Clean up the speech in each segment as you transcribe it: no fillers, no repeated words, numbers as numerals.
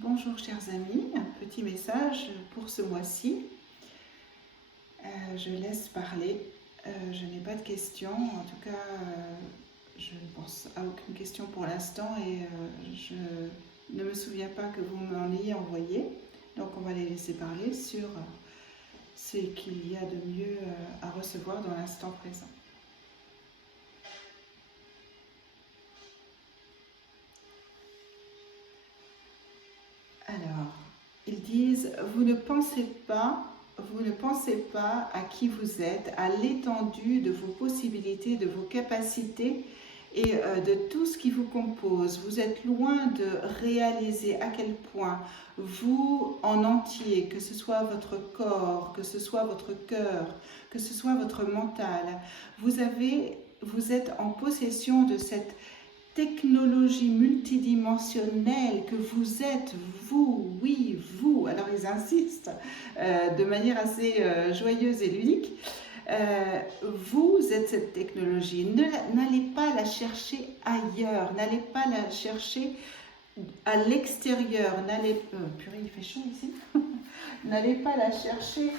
Bonjour chers amis, un petit message pour ce mois-ci. Je laisse parler, je n'ai pas de questions, en tout cas je ne pense à aucune question pour l'instant et je ne me souviens pas que vous m'en ayez envoyé. Donc on va les laisser parler sur ce qu'il y a de mieux à recevoir dans l'instant présent. Alors, ils disent, vous ne pensez pas à qui vous êtes, à l'étendue de vos possibilités, de vos capacités et de tout ce qui vous compose. Vous êtes loin de réaliser à quel point vous, en entier, que ce soit votre corps, que ce soit votre cœur, que ce soit votre mental, vous êtes en possession de cette technologie multidimensionnelle que vous êtes, vous, oui, vous. Alors ils insistent de manière assez joyeuse et ludique. Vous êtes cette technologie. N'allez pas la chercher ailleurs, n'allez pas la chercher à l'extérieur. Purée, il fait chaud ici. N'allez pas la chercher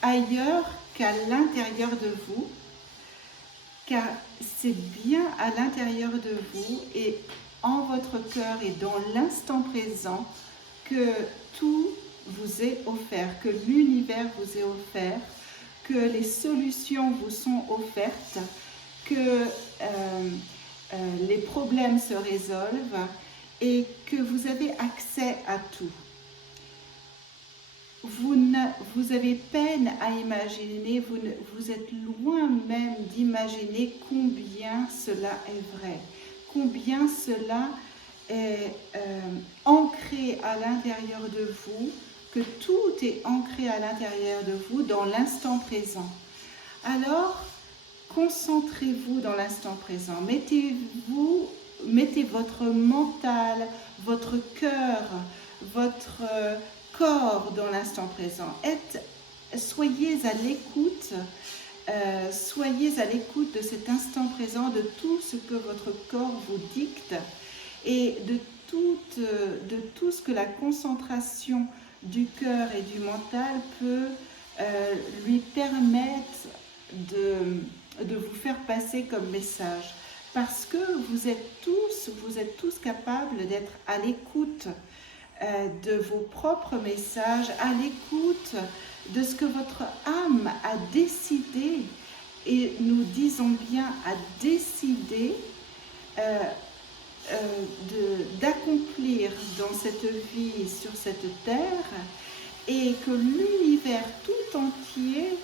ailleurs qu'à l'intérieur de vous, car c'est bien à l'intérieur de vous et en votre cœur et dans l'instant présent que tout vous est offert, que l'univers vous est offert, que les solutions vous sont offertes, que les problèmes se résolvent et que vous avez accès à tout. Vous avez peine à imaginer, vous êtes loin même d'imaginer combien cela est vrai, combien cela est ancré à l'intérieur de vous, que tout est ancré à l'intérieur de vous dans l'instant présent. Alors, concentrez-vous dans l'instant présent, mettez votre mental, votre cœur, votre corps dans l'instant présent. Soyez à l'écoute de cet instant présent, de tout ce que votre corps vous dicte et de tout ce que la concentration du cœur et du mental peut lui permettre de vous faire passer comme message. Parce que vous êtes tous capables d'être à l'écoute de vos propres messages, à l'écoute de ce que votre âme a décidé, et nous disons bien a décidé d'accomplir dans cette vie sur cette terre, et que l'univers tout entier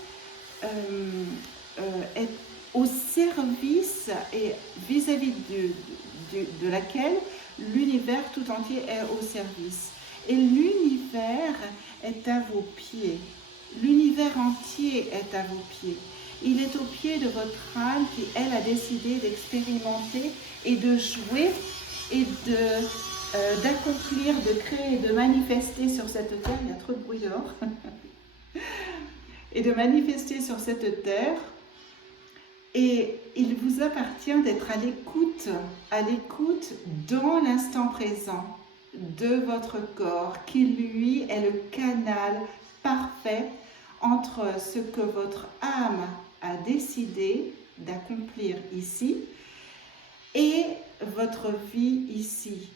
est au service et vis-à-vis de laquelle l'univers tout entier est au service. Et l'univers est à vos pieds. L'univers entier est à vos pieds. Il est au pied de votre âme qui, elle, a décidé d'expérimenter et de jouer et d'accomplir, de créer, de manifester sur cette terre. Il y a trop de bruit dehors. Et de manifester sur cette terre. Et il vous appartient d'être à l'écoute dans l'instant présent de votre corps, qui lui est le canal parfait entre ce que votre âme a décidé d'accomplir ici et votre vie ici,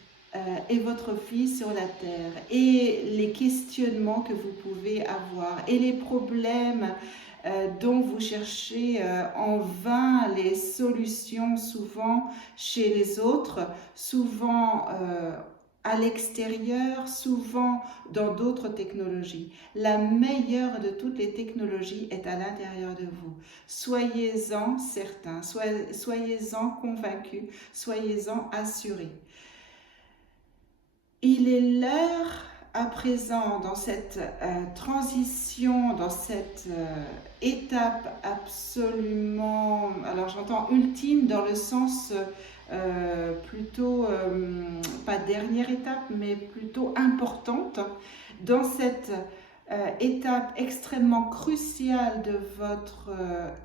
et votre vie sur la terre, et les questionnements que vous pouvez avoir, et les problèmes dont vous cherchez en vain les solutions, souvent chez les autres, souvent à l'extérieur, souvent dans d'autres technologies. La meilleure de toutes les technologies est à l'intérieur de vous. Soyez-en certains, soyez-en convaincus, soyez-en assurés. Il est l'heure à présent, dans cette transition, dans cette étape absolument, alors j'entends ultime dans le sens plutôt, pas dernière étape, mais plutôt importante, dans cette étape extrêmement cruciale de votre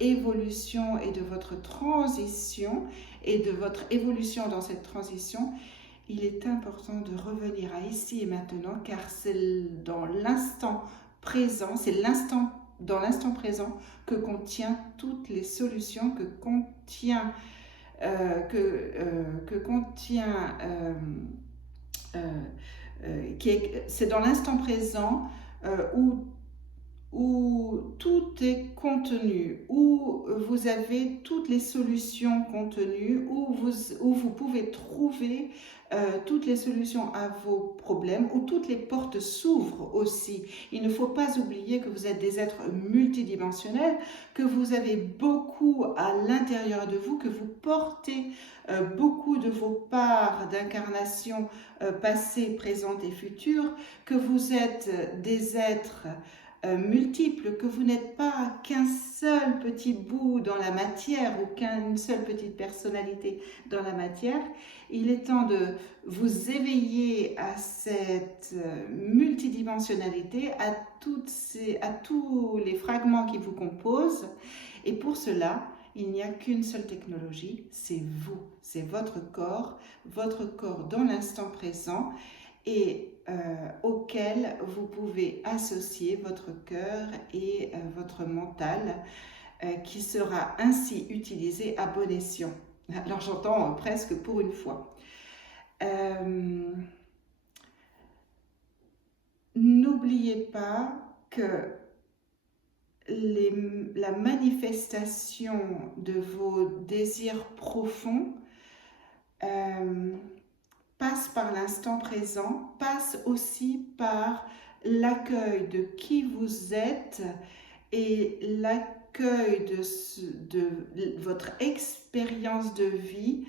évolution et de votre transition et de votre évolution dans cette transition, il est important de revenir à ici et maintenant, car c'est dans l'instant présent, c'est dans l'instant présent que contient toutes les solutions, que contient c'est dans l'instant présent où tout est contenu, où vous avez toutes les solutions contenues, où vous pouvez trouver toutes les solutions à vos problèmes, où toutes les portes s'ouvrent aussi. Il ne faut pas oublier que vous êtes des êtres multidimensionnels, que vous avez beaucoup à l'intérieur de vous, que vous portez beaucoup de vos parts d'incarnation passées, présentes et futures, que vous êtes des êtres multiples, que vous n'êtes pas qu'un seul petit bout dans la matière ou qu'une seule petite personnalité dans la matière. Il est temps de vous éveiller à cette multidimensionnalité, à tous les fragments qui vous composent. Et pour cela, il n'y a qu'une seule technologie, c'est vous, c'est votre corps dans l'instant présent, et auquel vous pouvez associer votre cœur et votre mental qui sera ainsi utilisé à bon escient. Alors j'entends presque pour une fois. N'oubliez pas que la manifestation de vos désirs profonds passe par l'instant présent, passe aussi par l'accueil de qui vous êtes et l'accueil de votre expérience de vie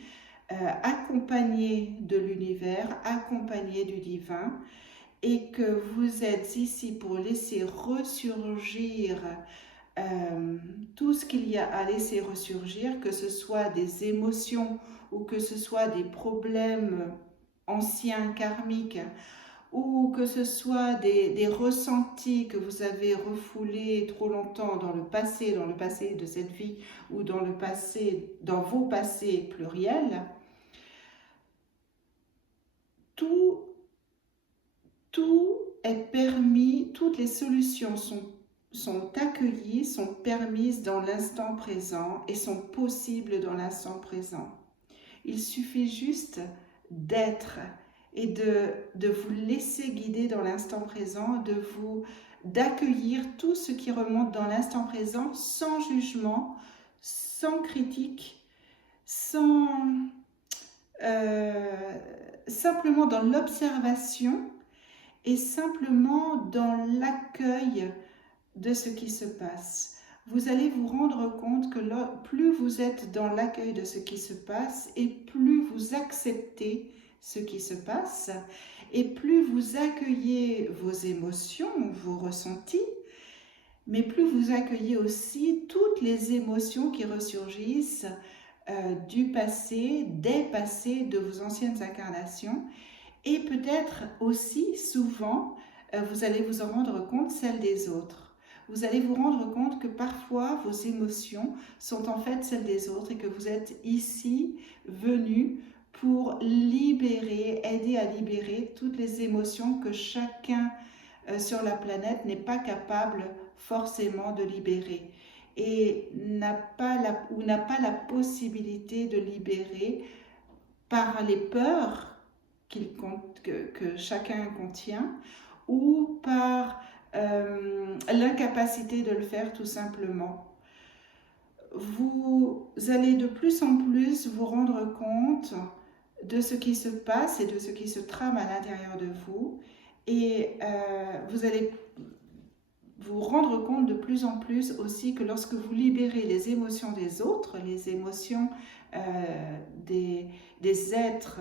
accompagnée de l'univers, accompagnée du divin, et que vous êtes ici pour laisser ressurgir tout ce qu'il y a à laisser ressurgir, que ce soit des émotions ou que ce soit des problèmes anciens karmiques, ou que ce soit des ressentis que vous avez refoulés trop longtemps dans le passé de cette vie, ou dans vos passés pluriels, tout est permis, toutes les solutions sont accueillies, sont permises dans l'instant présent et sont possibles dans l'instant présent. Il suffit juste d'être et de vous laisser guider dans l'instant présent, d'accueillir tout ce qui remonte dans l'instant présent sans jugement, sans critique, simplement dans l'observation et simplement dans l'accueil de ce qui se passe. Vous allez vous rendre compte que plus vous êtes dans l'accueil de ce qui se passe et plus vous acceptez ce qui se passe et plus vous accueillez vos émotions, vos ressentis, mais plus vous accueillez aussi toutes les émotions qui ressurgissent du passé, des passés de vos anciennes incarnations, et peut-être aussi souvent, vous allez vous en rendre compte, celles des autres. Vous allez vous rendre compte que parfois vos émotions sont en fait celles des autres et que vous êtes ici venu pour libérer, aider à libérer toutes les émotions que chacun sur la planète n'est pas capable forcément de libérer et n'a pas la possibilité de libérer par les peurs que chacun contient ou par l'incapacité de le faire tout simplement. Vous allez de plus en plus vous rendre compte de ce qui se passe et de ce qui se trame à l'intérieur de vous, et vous allez vous rendre compte de plus en plus aussi que lorsque vous libérez les émotions des autres, les émotions des êtres,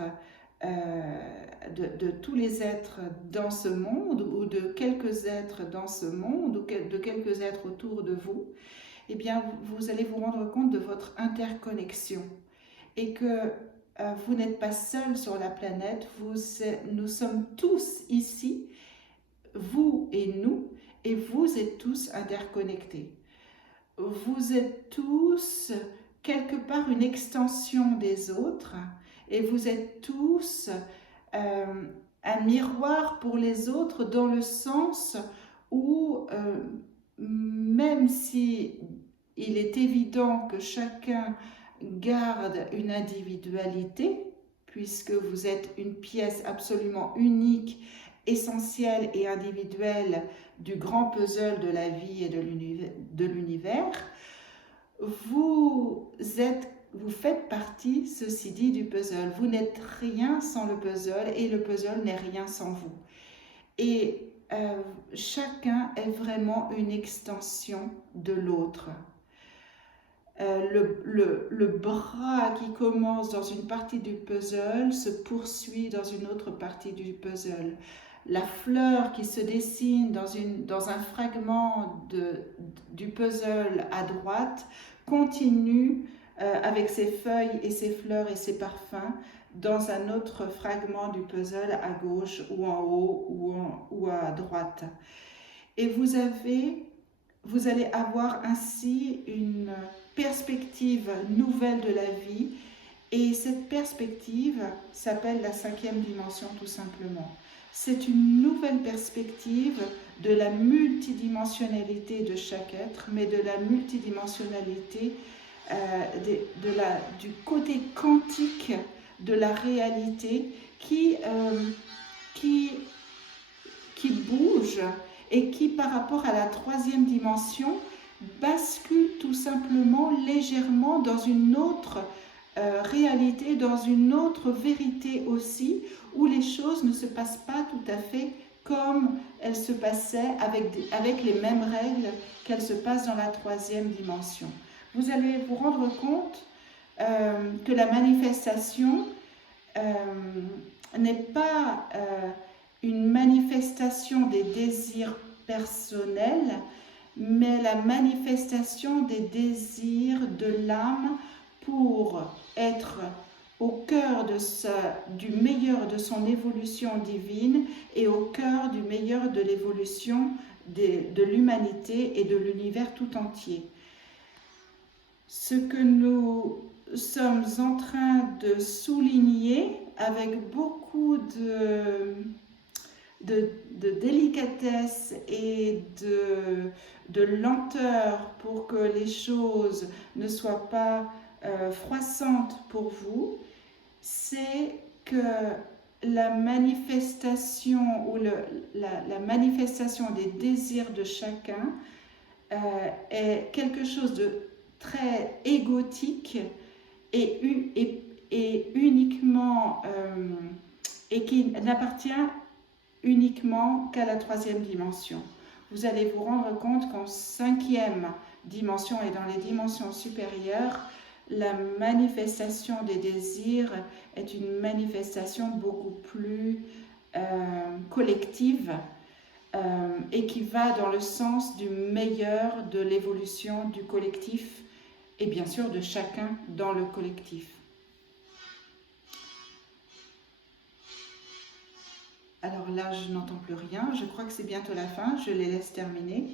de tous les êtres dans ce monde, ou de quelques êtres dans ce monde, ou de quelques êtres autour de vous, eh bien vous allez vous rendre compte de votre interconnexion et que vous n'êtes pas seul sur la planète, nous sommes tous ici, vous et nous, et vous êtes tous interconnectés. Vous êtes tous quelque part une extension des autres et vous êtes tous un miroir pour les autres dans le sens où même si il est évident que chacun garde une individualité, puisque vous êtes une pièce absolument unique, essentielle et individuelle du grand puzzle de la vie et de l'univers, vous faites partie, ceci dit, du puzzle. Vous n'êtes rien sans le puzzle et le puzzle n'est rien sans vous. Et chacun est vraiment une extension de l'autre. Le bras qui commence dans une partie du puzzle se poursuit dans une autre partie du puzzle. La fleur qui se dessine dans un fragment du puzzle à droite continue avec ses feuilles et ses fleurs et ses parfums dans un autre fragment du puzzle à gauche ou en haut ou à droite. Et vous allez avoir ainsi une perspective nouvelle de la vie, et cette perspective s'appelle la 5e dimension tout simplement. C'est une nouvelle perspective de la multidimensionnalité de chaque être, mais de la multidimensionnalité du côté quantique de la réalité qui bouge et qui, par rapport à la 3e dimension, bascule tout simplement légèrement dans une autre réalité, dans une autre vérité aussi, où les choses ne se passent pas tout à fait comme elles se passaient avec les mêmes règles qu'elles se passent dans la 3e dimension. Vous allez vous rendre compte que la manifestation n'est pas une manifestation des désirs personnels, mais la manifestation des désirs de l'âme pour être au cœur du meilleur de son évolution divine et au cœur du meilleur de l'évolution de l'humanité et de l'univers tout entier. Ce que nous sommes en train de souligner avec beaucoup de délicatesse et de lenteur pour que les choses ne soient pas froissantes pour vous, c'est que la manifestation ou la manifestation des désirs de chacun est quelque chose de très égotique et uniquement et qui n'appartient uniquement qu'à la 3e dimension. Vous allez vous rendre compte qu'en 5e dimension et dans les dimensions supérieures, la manifestation des désirs est une manifestation beaucoup plus collective et qui va dans le sens du meilleur de l'évolution du collectif et bien sûr de chacun dans le collectif. Alors là, je n'entends plus rien. Je crois que c'est bientôt la fin. Je les laisse terminer.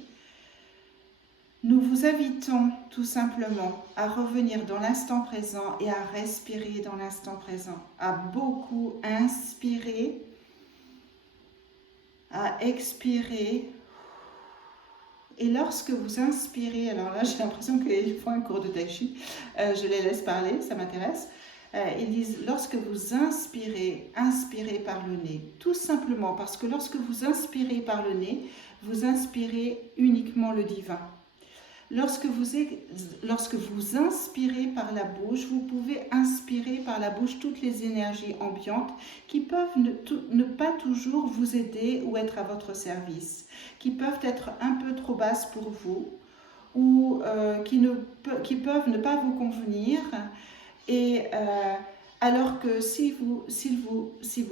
Nous vous invitons tout simplement à revenir dans l'instant présent et à respirer dans l'instant présent, à beaucoup inspirer, à expirer. Et lorsque vous inspirez, alors là j'ai l'impression qu'ils font un cours de tai chi, je les laisse parler, ça m'intéresse. Ils disent, lorsque vous inspirez, inspirez par le nez, tout simplement parce que lorsque vous inspirez par le nez, vous inspirez uniquement le divin. Lorsque vous inspirez par la bouche, vous pouvez inspirer par la bouche toutes les énergies ambiantes qui peuvent ne pas toujours vous aider ou être à votre service, qui peuvent être un peu trop basses pour vous ou qui peuvent ne pas vous convenir. Et alors que si vous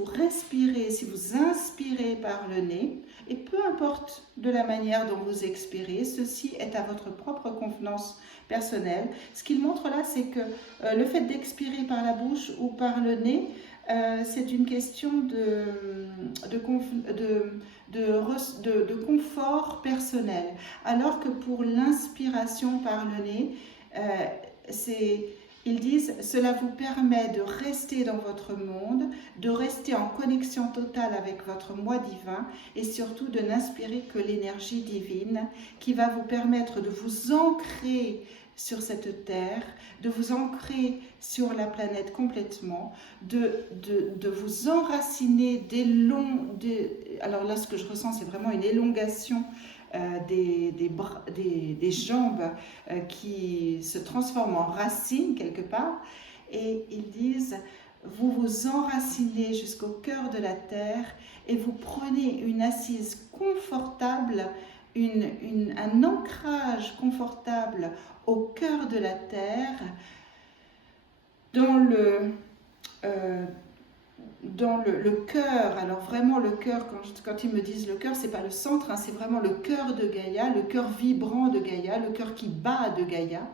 respirez, si vous inspirez par le nez, et peu importe de la manière dont vous expirez, ceci est à votre propre convenance personnelle. Ce qu'il montre là, c'est que le fait d'expirer par la bouche ou par le nez c'est une question de confort personnel. Alors que pour l'inspiration par le nez, ils disent, cela vous permet de rester dans votre monde, de rester en connexion totale avec votre moi divin et surtout de n'inspirer que l'énergie divine qui va vous permettre de vous ancrer sur cette terre, de vous ancrer sur la planète complètement, de vous enraciner alors là, ce que je ressens, c'est vraiment une élongation des jambes qui se transforment en racines quelque part. Et ils disent, vous vous enracinez jusqu'au cœur de la terre et vous prenez une assise confortable, un ancrage confortable au cœur de la terre, dans le cœur. Alors vraiment le cœur, quand ils me disent le cœur, c'est pas le centre, hein, c'est vraiment le cœur de Gaïa, le cœur vibrant de Gaïa, le cœur qui bat de Gaïa,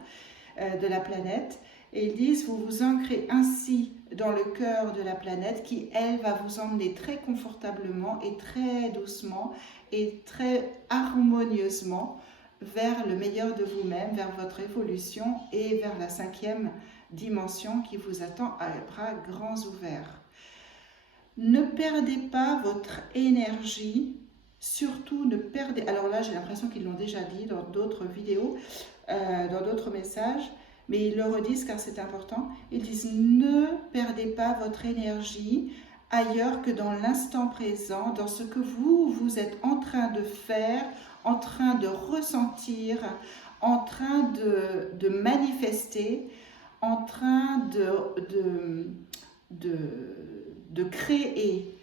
de la planète. Et ils disent, vous vous ancrez ainsi dans le cœur de la planète qui, elle, va vous emmener très confortablement et très doucement et très harmonieusement vers le meilleur de vous-même, vers votre évolution et vers la 5e dimension qui vous attend à bras grands ouverts. Ne perdez pas votre énergie, surtout ne perdez... Alors là, j'ai l'impression qu'ils l'ont déjà dit dans d'autres vidéos, dans d'autres messages, mais ils le redisent car c'est important. Ils disent, ne perdez pas votre énergie ailleurs que dans l'instant présent, dans ce que vous êtes en train de faire, en train de ressentir, en train de manifester, en train de créer.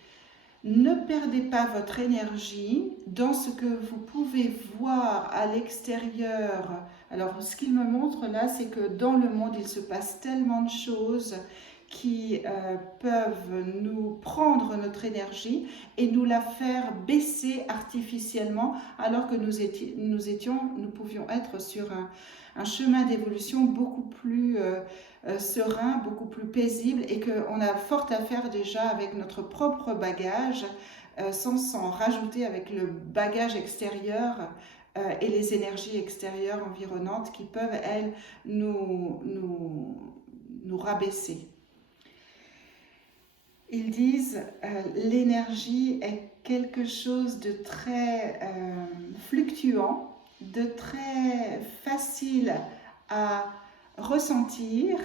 Ne perdez pas votre énergie dans ce que vous pouvez voir à l'extérieur. Alors, ce qu'il me montre là, c'est que dans le monde, il se passe tellement de choses qui peuvent nous prendre notre énergie et nous la faire baisser artificiellement, alors que nous pouvions être sur un chemin d'évolution beaucoup plus serein, beaucoup plus paisible, et qu'on a fort à faire déjà avec notre propre bagage, sans s'en rajouter avec le bagage extérieur et les énergies extérieures environnantes qui peuvent, elles, nous rabaisser. Ils disent, l'énergie est quelque chose de très fluctuant, de très facile à ressentir,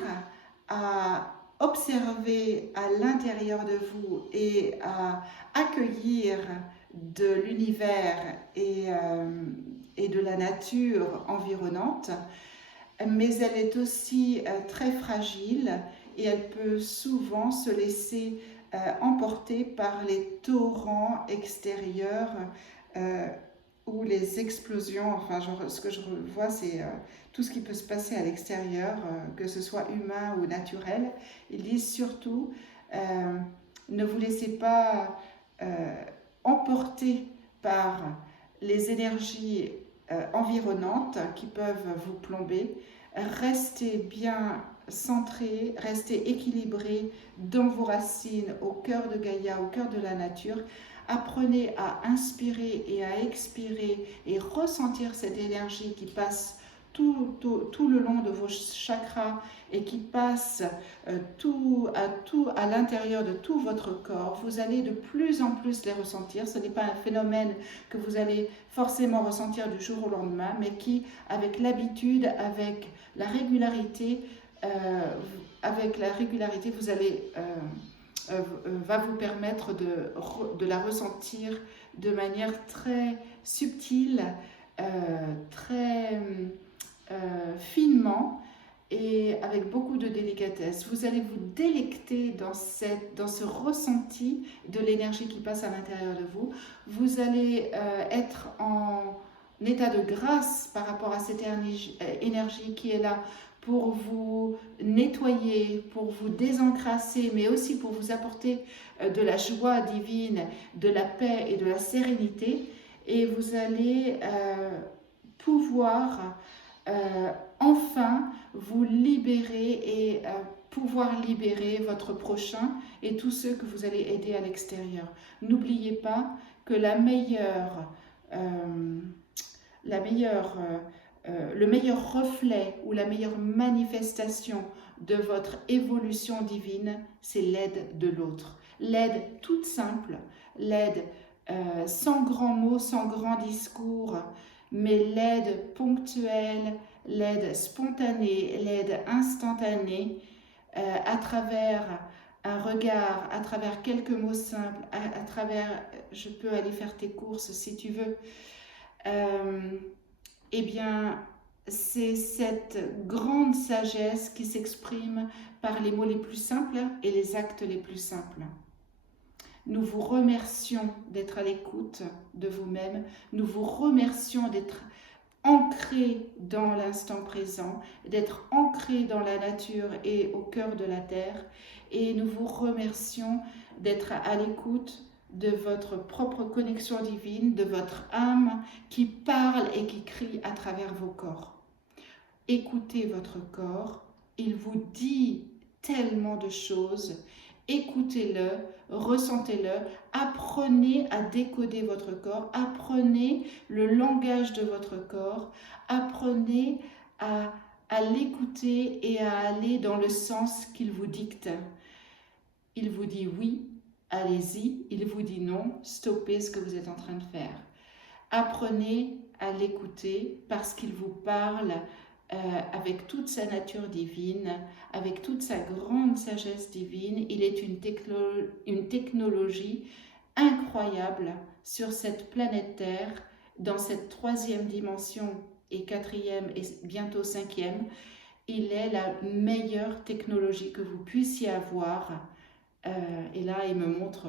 à observer à l'intérieur de vous et à accueillir de l'univers et de la nature environnante, mais elle est aussi très fragile et elle peut souvent se laisser emporter par les torrents extérieurs ou les explosions. Enfin, ce que je vois, c'est tout ce qui peut se passer à l'extérieur, que ce soit humain ou naturel. Ils disent surtout, ne vous laissez pas emporter par les énergies environnantes qui peuvent vous plomber. Restez bien centré, restez équilibré dans vos racines, au cœur de Gaïa, au cœur de la nature. Apprenez à inspirer et à expirer et ressentir cette énergie qui passe tout le long de vos chakras et qui passe à l'intérieur de tout votre corps. Vous allez de plus en plus les ressentir. Ce n'est pas un phénomène que vous allez forcément ressentir du jour au lendemain, mais qui, avec l'habitude, avec la régularité, vous allez va vous permettre de la ressentir de manière très subtile, très finement et avec beaucoup de délicatesse. Vous allez vous délecter dans ce ressenti de l'énergie qui passe à l'intérieur de vous. Vous allez être en état de grâce par rapport à cette énergie qui est là pour vous nettoyer, pour vous désencrasser, mais aussi pour vous apporter de la joie divine, de la paix et de la sérénité. Et vous allez pouvoir enfin vous libérer et pouvoir libérer votre prochain et tous ceux que vous allez aider à l'extérieur. N'oubliez pas que le meilleur reflet ou la meilleure manifestation de votre évolution divine, c'est l'aide de l'autre. L'aide toute simple, l'aide sans grands mots, sans grands discours, mais l'aide ponctuelle, l'aide spontanée, l'aide instantanée, à travers un regard, à travers quelques mots simples, à travers « je peux aller faire tes courses si tu veux », eh bien, c'est cette grande sagesse qui s'exprime par les mots les plus simples et les actes les plus simples. Nous vous remercions d'être à l'écoute de vous-même. Nous vous remercions d'être ancré dans l'instant présent, d'être ancré dans la nature et au cœur de la terre. Et nous vous remercions d'être à l'écoute de votre propre connexion divine, de votre âme qui parle et qui crie à travers vos corps. Écoutez votre corps, il vous dit tellement de choses. Écoutez-le, ressentez-le, apprenez à décoder votre corps, apprenez le langage de votre corps, apprenez à l'écouter et à aller dans le sens qu'il vous dicte. Il vous dit oui, allez-y, il vous dit non, stoppez ce que vous êtes en train de faire. Apprenez à l'écouter parce qu'il vous parle avec toute sa nature divine, avec toute sa grande sagesse divine. Il est une technologie incroyable sur cette planète Terre, dans cette 3e dimension et 4e et bientôt 5e. Il est la meilleure technologie que vous puissiez avoir. Et là, il me montre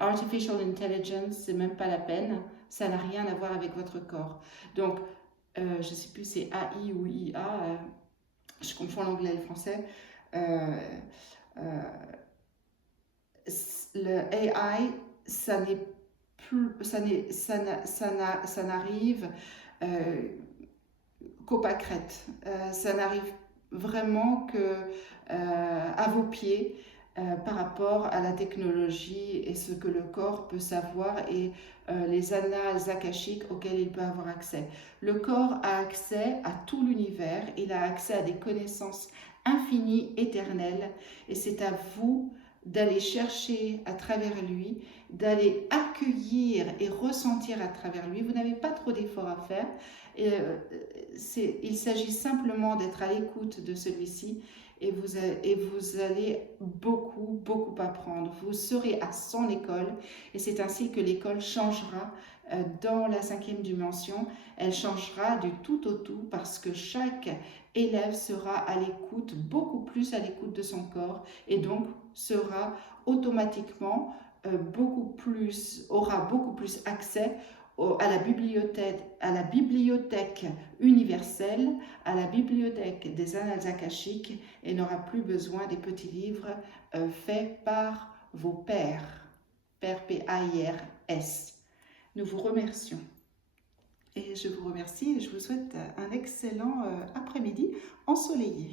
Artificial Intelligence, c'est même pas la peine. Ça n'a rien à voir avec votre corps. Donc, je ne sais plus c'est AI ou IA, je confonds l'anglais et le français. Le AI, ça n'arrive qu'au pâquerette. Ça n'arrive vraiment que à vos pieds. Par rapport à la technologie et ce que le corps peut savoir et les annales akashiques auxquelles il peut avoir accès. Le corps a accès à tout l'univers, il a accès à des connaissances infinies, éternelles, et c'est à vous d'aller chercher à travers lui, d'aller accueillir et ressentir à travers lui. Vous n'avez pas trop d'efforts à faire, il s'agit simplement d'être à l'écoute de celui-ci. Et vous allez beaucoup apprendre. Vous serez à son école et c'est ainsi que l'école changera dans la 5e dimension. Elle changera du tout au tout parce que chaque élève sera à l'écoute, beaucoup plus à l'écoute de son corps et donc sera automatiquement aura beaucoup plus accès à la bibliothèque universelle, à la bibliothèque des annales akashiques et n'aura plus besoin des petits livres faits par vos pères, pères P-A-I-R-S. Nous vous remercions. Et je vous remercie et je vous souhaite un excellent après-midi ensoleillé.